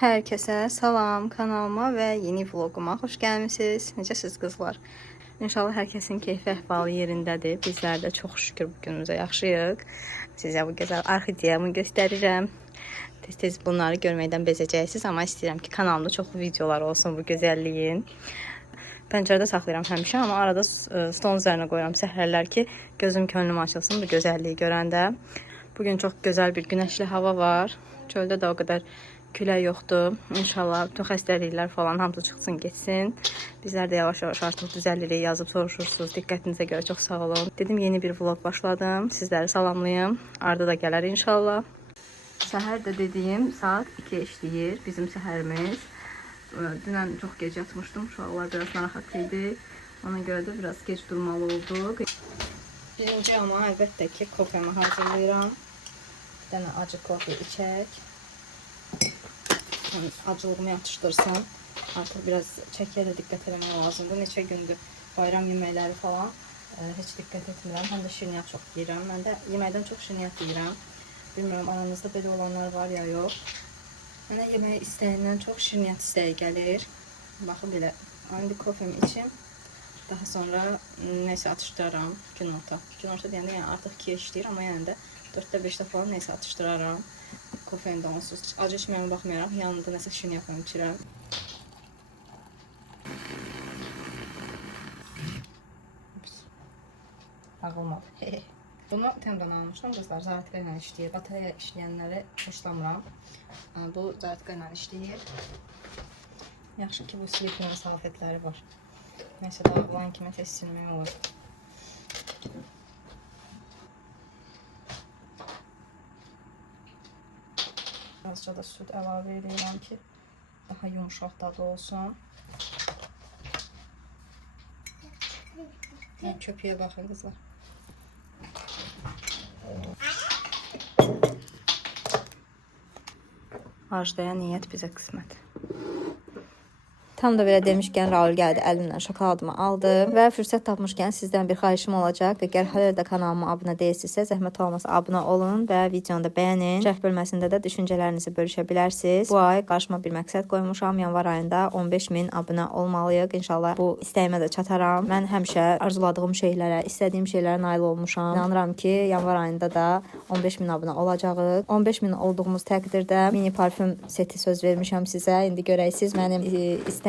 Herkese salam, kanalıma ve yeni vloguma xoş gəlmisiniz. Necəsiz qızlar? İnşallah hər kəsin keyfi əhvalı yerindədir. Bizlər də çox şükür bu günümüzə yaxşıyıq. Sizə bu gözəl orxideyamı göstərirəm. Tez-tez bunları görməkdən bezəcəksiniz, amma istəyirəm ki, kanalımda çoxlu videolar olsun bu gözəlliyin. Pəncərədə saxlayıram həmişə, amma arada stolun üzərinə qoyuram səhərlər ki, gözüm könlüm açılsın bu gözəlliyi görəndə. Bugün çox gözəl bir günəşli hava var. Çöldə də o qədər külək yoxdur. İnşallah bütün xəstəliklər falan hamısı çıxsın, getsin. Bizlər də yavaş-yavaş artıq düzəlirik, yazıb soruşursunuz. Diqqətinizə görə çox sağ olun. Dedim, yeni bir vlog başladım. Sizləri salamlayım. Arda da gələr inşallah. Səhər də dediyim saat 2 işləyir bizim səhərimiz. Dünən çox gec yatmışdım. Uşaqlar biraz narahat idi. Ona görə də biraz gec durmalı olduq. Birinci ama əlbəttə ki, kofemi hazırlayıram. Bir dənə acı kofe içək. Acılığımı yatışdırsın. Artıq biraz çəkiyə də diqqət eləmək lazımdır. Neçə gündür bayram yeməkləri falan heç diqqət etmirəm. Həm də şirniyyat çox yeyirəm. Mən də yeməkdən çox şirniyyat yeyirəm. Bilmirəm aranızda belə olanlar var ya yox. Mənə yemək istəyindən çox şirniyyat istəyi gəlir. Baxın belə. İndi kofemi içim. Daha sonra neysə atışdıraram günorta. Günorta deyəndə yəni artıq 2 işləyir, amma yəni də 4-də 5-də falan neysə atışdıraram. Kofeini də onsuz acı içməyəmə baxmayaraq yanında nəsə şirniyyat içirəm. Ağılmadı. Bunu Tem'dən almışdım qızlar. Zaratka ilə işləyir. Batareya işləyənləri xoşlamıram. Bu zaratka ilə işləyir. Yaxşı ki, bu silikon salfetləri var. Neyse daha olan kimi tez silmək olur. Azca da süt əlavə edirəm ki, daha yumuşaq dadı olsun. Köpüyə baxın qızlar. Ajdaya niyyət bizə qismət. Tam da belə demişkən Raul gəldi, əlimdən şokoladımı aldı və fürsət tapmışkən sizdən bir xahişim olacaq. Əgər hələ də kanalıma abunə deyilsinizsə, zəhmət olmasa abunə olun və videonu da bəyənin. Şərh bölməsində də düşüncələrinizi bölüşə bilərsiniz. Bu ay qarşıma bir məqsəd qoymuşam. Yanvar ayında 15.000 abunə olmalıyıq. İnşallah bu istəyimə də çataram. Mən həmişə arzuladığım şeylərə, istədiyim şeylərə nail olmuşam. İnanıram ki, yanvar ayında da 15.000 abunə olacağıq. 15.000 olduğumuz təqdirdə mini parfüm seti söz vermişəm sizə. İndi görəksiniz mənim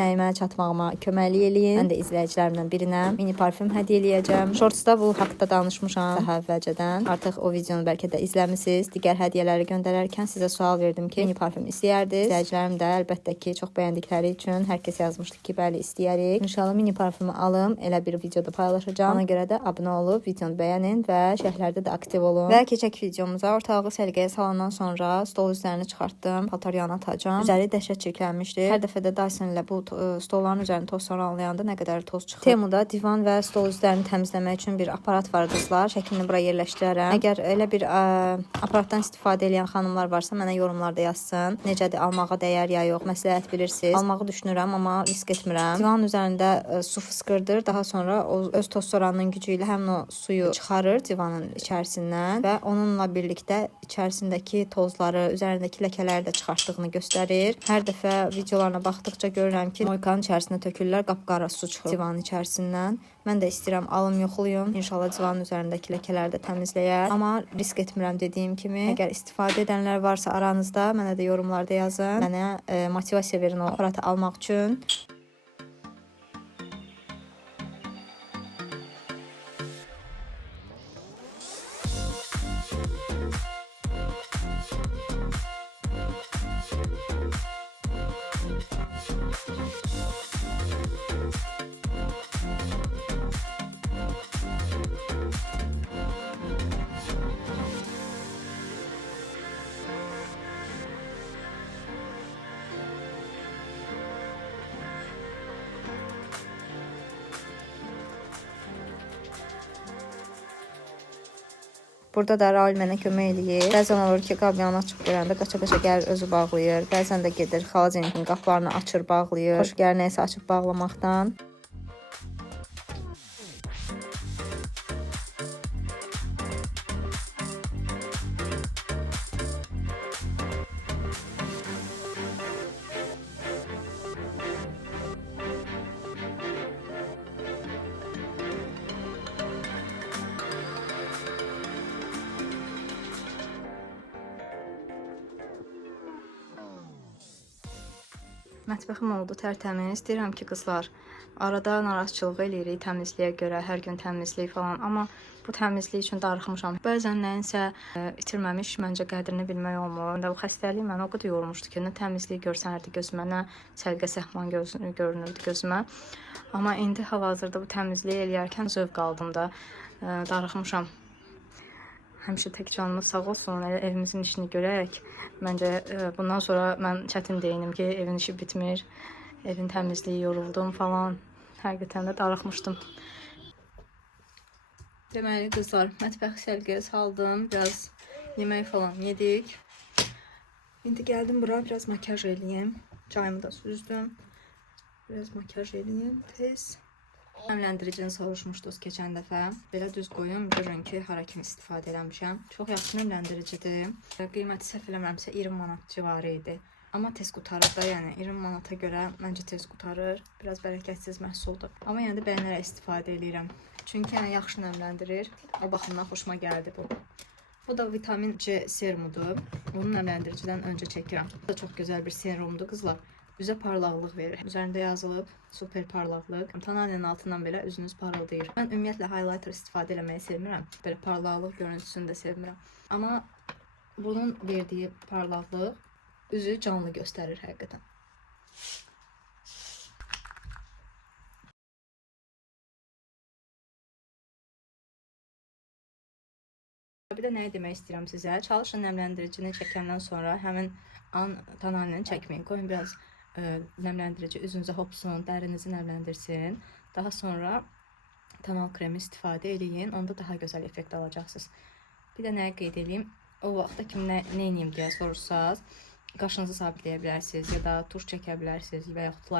istəyimə çatmağıma köməklik eləyin. Mən də izləyicilərimdən birinə mini parfüm hədiyyə eləyəcəm. Shortsda bu haqda danışmışam daha əvvəlcədən. Artıq o videonu bəlkə də izləmisiniz. Digər hədiyyələri göndərərkən sizə sual verdim ki, mini parfüm istəyərdiniz. İzləyicilərim də əlbəttə ki, çox bəyəndikləri üçün hər kəs yazmışdı ki, bəli istəyərik. İnşallah mini parfümü alım, elə bir videoda paylaşacağam. Ona görə də abunə olub videonu bəyənin və şərhlərdə də aktiv olun. Və keçək videomuza. Ortalığı səliqəyə salandan sonra stol üzərini çıxartdım. Paltaryanı atacağam. Üzəri dəhşət çirklənmişdi. Hər dəfə də Dyson ilə bu stolların üzərini toz anlayanda nə qədər toz çıxır. Temuda divan və stol üzlərini təmizləmək üçün bir aparat var qızlar. Şəklini bura yerləşdirərəm. Əgər elə bir aparatdan istifadə edən xanımlar varsa mənə yorumlarda yazsın. Necədir, almağa dəyər ya yox, məsləhət bilirsiniz. Almağı düşünürəm, amma risk etmirəm. Divanın üzərində su fıskırdır. Daha sonra o öz toz soranının gücü ilə həmin o suyu çıxarır divanın içərisindən və onunla birlikdə içərisindəki tozları, üzərindəki ləkələri də çıxartdığını göstərir. Hər dəfə videolarına baxdıqca görürəm ki, moykanın içərisinə tökürlər, qapqara su çıxır divanın içərisindən. Mən də istəyirəm alım yoxluyum. İnşallah divanın üzərindəki ləkələri də təmizləyər. Amma risk etmirəm dediyim kimi. Əgər istifadə edənlər varsa aranızda mənə də yorumlarda yazın. Mənə motivasiya verin o aparatı almaq üçün. Burada da Raul mənə kömək eləyir. Bəzən olur ki, qabyanı açıb görəndə qaça-qaça gəlir özü bağlayır. Bəzən də gedir xaladenikın qapılarını açır, bağlayır. Xoş gəlir nəysə açıb bağlamaqdan. Mətbəxim oldu tərtəmiz. Deyirəm ki, qızlar, arada narazıçılıq eləyirik təmizliyə görə, hər gün təmizlik falan, amma bu təmizlik üçün darıxmışam. Bəzən nəyinsə itirməmiş məncə qədrini bilmək olmur. Bu xəstəlik məni o qədər yormuşdu ki, nə təmizlik görsənirdi gözümə, nə səliqə səhman görünürdü gözümə. Amma indi hal-hazırda bu təmizliyi eləyərkən zövq aldım da, darıxmışam. Həmişə tək canımız sağ olsun, elə evimizin işini görək. Məncə bundan sonra mən çətin deyinim ki, evin işi bitmir, evin təmizliyi yoruldum falan. Həqiqətən də darıxmışdım. Deməli qızlar, mətbəxi səliqəyə saldım, biraz yemək falan yedik. İndi gəldim bura, biraz makyaj eləyim. Çayımı da süzdüm. Biraz makyaj eləyim, tez. Nəmləndiricini soruşmuşdunuz keçən dəfə. Belə düz qoyum, görün ki, hara kimi istifadə eləmişəm. Çox yaxşı nəmləndiricidir. Qiyməti səhv eləmirəmsə 20 manat civarı idi. Amma tez qutarır da, yəni 20 manata görə məncə tez qutarır. Biraz bərəkətsiz məhsuldur. Amma yəni də bəyənərək istifadə edirəm. Çünki yəni yaxşı nəmləndirir. O baxımdan xoşuma gəldi bu. Bu da vitamin C serumudur. Bunu nəmləndiricidən öncə çəkirəm. Bu da çox gözəl bir serumdur qızlar. Üzə parlaqlıq verir. Üzərində yazılıb super parlaqlıq. Tonalinin altından belə üzünüz parıldayır. Mən ümumiyyətlə highlighter istifadə eləməyi sevmirəm. Belə parlaqlıq görüntüsünü də sevmirəm. Amma bunun verdiyi parlaqlıq üzü canlı göstərir həqiqətən. Bir də nəyi demək istəyirəm sizə? Çalışın nəmləndiricini çəkəndən sonra həmin an tonalini çəkməyin. Qoyun biraz nəmləndirici üzünüzə hopsun, dərinizi nəmləndirsin. Daha sonra tonal kremi istifadə eləyin. Onda daha gözəl effekt alacaqsınız. Bir də nəyə qeyd edeyim? O vaxtda kim nə edeyim deyə sorursanız, qaşınızı sabitləyə bilərsiniz ya da tuş çəkə bilərsiniz və yaxud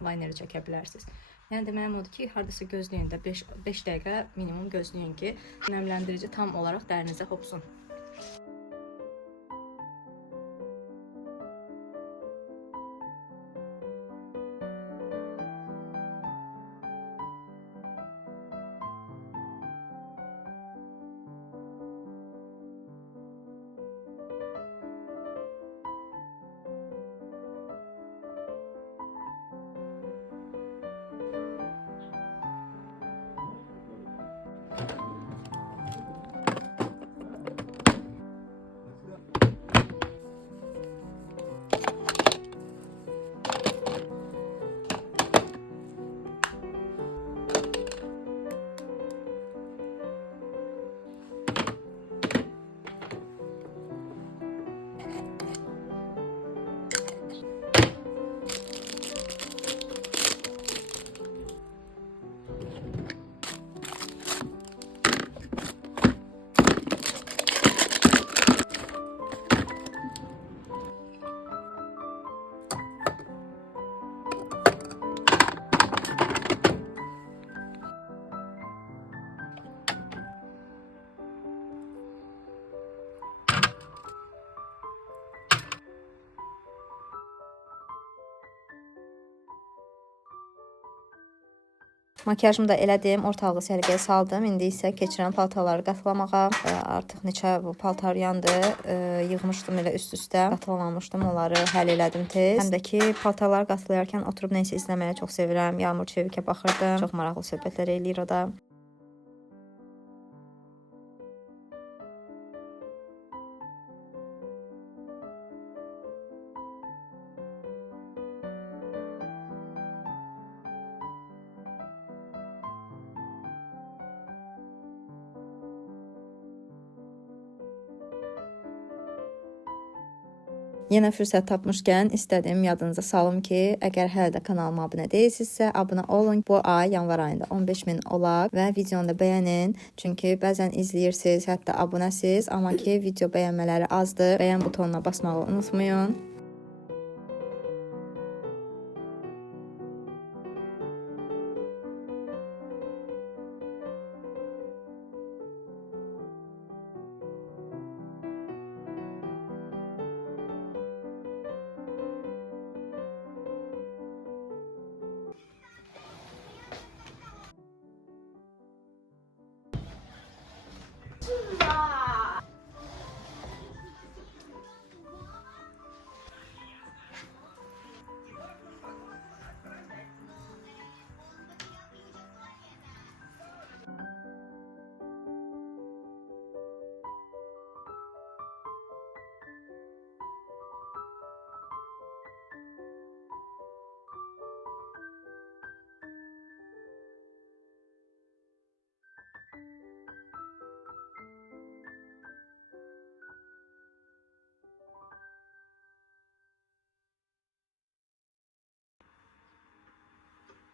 lineri çəkə bilərsiniz. Yəni deməyim odur ki, hardasa gözləyin də 5 dəqiqə minimum gözləyin ki, nəmləndirici tam olaraq dərinizə hopsun. Makyajımı da elədim, ortalığı səliqəyə saldım. İndi isə keçirəm paltarları qatlamağa. Artıq neçə bu paltar yandı. Yığmışdım elə üst-üstə. Qatlamamışdım, onları həll elədim tez. Həm də ki, paltarları qatlayarkən oturub nəyisə izləməyi çox sevirəm. Yağmur Çevikə baxırdım. Çox maraqlı söhbətlər eləyir o da. Yenə fürsət tapmışkən istədim yadınıza salım ki, əgər hələ də kanalıma abunə deyilsinizsə, abunə olun. Bu ay yanvar ayında 15.000 olaq və videonu da bəyənin. Çünki bəzən izləyirsiniz, hətta abunəsiz, amma ki video bəyənmələri azdır. Bəyən butonuna basmağı unutmayın.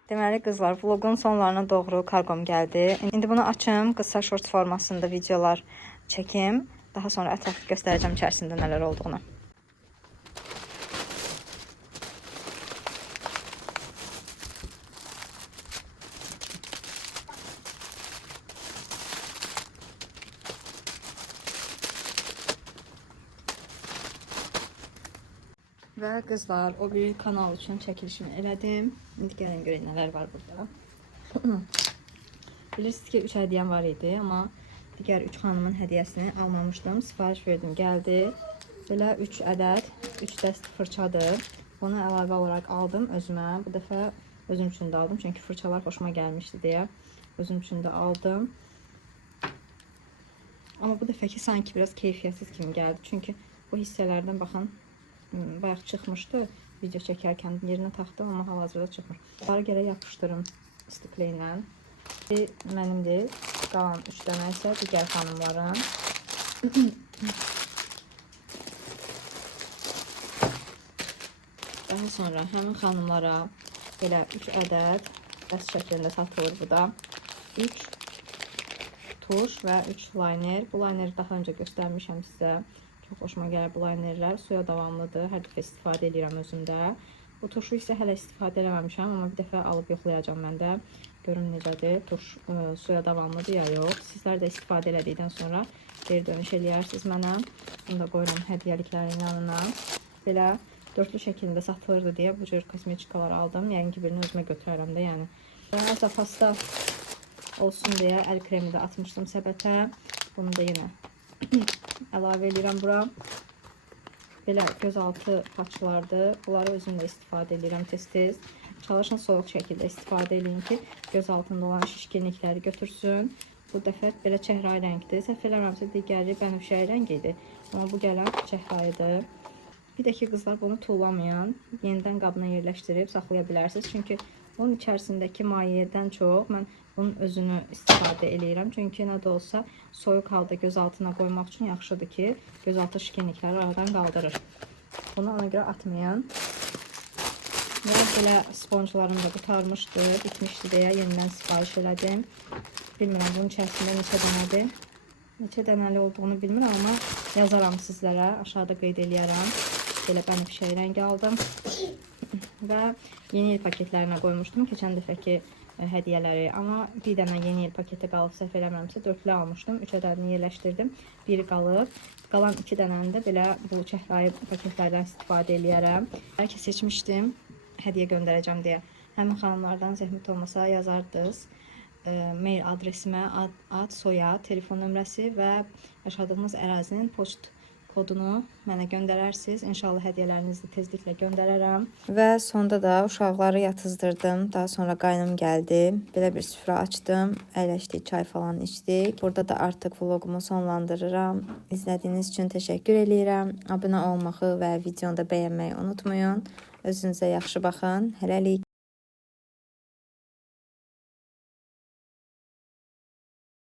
Deməli qızlar, vlogun sonlarına doğru karqom gəldi. İndi bunu açım, qısa short formasında videolar çəkim. Daha sonra ətraflı göstərəcəm içərisində nələr olduğunu. Və qızlar, o bir kanal üçün çəkilişimi elədim. İndi gəlin görək nələr var burada. Bilirsiniz ki, 3 hədiyyəm var idi, amma digər 3 xanımın hədiyyəsini almamışdım. Sifariş verdim, gəldi. Belə 3 ədəd, 3 dəst fırçadır. Bunu əlavə olaraq aldım özümə. Bu dəfə özüm üçün də aldım, çünki fırçalar xoşuma gəlmişdi deyə özüm üçün də aldım. Amma bu dəfəki sanki biraz keyfiyyətsiz kimi gəldi. Çünki bu hissələrdən baxın, bayaq çıxmışdı, video çəkərkən yerinə taxdım, amma hal-hazırda çıxmır. Bunları gərək yapışdırım istiklə. Mənimdir, qalan 3 dənə isə digər xanımların. Daha sonra həmin xanımlara belə 3 ədəd dəst şəklində satılır bu da. 3 tuş və 3 liner. Bu lineri daha öncə göstərmişəm sizə. Çox xoşuma gəlir bu linerlər. Suya davamlıdır. Hər dəfə istifadə edirəm özümdə. Bu tuşu isə hələ istifadə eləməmişəm, amma bir dəfə alıb yoxlayacağım mən də. Görün necədir. Tuş suya davamlıdır ya yox. Sizlər də istifadə elədikdən sonra geri dönüş eləyərsiniz mənə. Bunu da qoyuram hədiyyəliklərin yanına. Belə dörtlü şəkildə satılırdı deyə bu cür kosmetikalar aldım. Yəni ki, birini özümə götürərəm də, yəni. Və zapasda olsun deyə əl kremi də atmışdım səbətə. Bunu da yenə əlavə edirəm bura. Belə gözaltı patçlardır. Bunları özüm də istifadə edirəm tez-tez. Çalışın soyuq şəkildə istifadə edin ki, göz altında olan şişkinlikləri götürsün. Bu dəfə belə çəhrayı rəngdir. Səhv eləmirəmsə digəri bənövşəyi rəngidir. Amma bu gələn çəhrayıdır. Bir də ki, qızlar bunu tullamayan, yenidən qabına yerləşdirib saxlaya bilərsiniz. Çünki bunun içərisindəki mayedən çox mən bunun özünü istifadə edirəm. Çünki nə də olsa soyuq halda göz altına qoymaq üçün yaxşıdır ki, gözaltı şişkinlikləri aradan qaldırır. Bunu ona görə atmayın. Və belə sponjlarım da qutarmışdı, bitmişdi deyə yenidən sifariş elədim. Bilmirəm bunun içərisində neçə dənədir. Neçə dənəli olduğunu bilmirəm, amma yazaram sizlərə. Aşağıda qeyd eləyərəm. Belə bənövşəyi rəngi aldım. Və yeni il paketlərinə qoymuşdum keçən dəfəki hədiyyələri. Amma bir dənə yeni il paketi qalıb, səhv eləmirəmsə 4-lü almışdım. 3 ədədini yerləşdirdim. Biri qalıb. Qalan 2 dənəni də belə bu çəhrayı paketlərdən istifadə eləyərəm. Bəlkə seçmişdim, hədiyyə göndərəcəm deyə. Həmin xanımlardan zəhmət olmasa yazardınız. Mail adresimə ad, soyad, telefon nömrəsi və yaşadığınız ərazinin poçt kodunu mənə göndərərsiniz. İnşallah hədiyyələrinizi tezliklə göndərərəm. Və sonda da uşaqları yatızdırdım. Daha sonra qaynım gəldi. Belə bir süfrə açdım. Əyləşdik, çay falan içdik. Burada da artıq vlogumu sonlandırıram. İzlədiyiniz üçün təşəkkür edirəm. Abunə olmağı və videonu da bəyənməyi unutmayın. Özünüzə yaxşı baxın. Hələlik.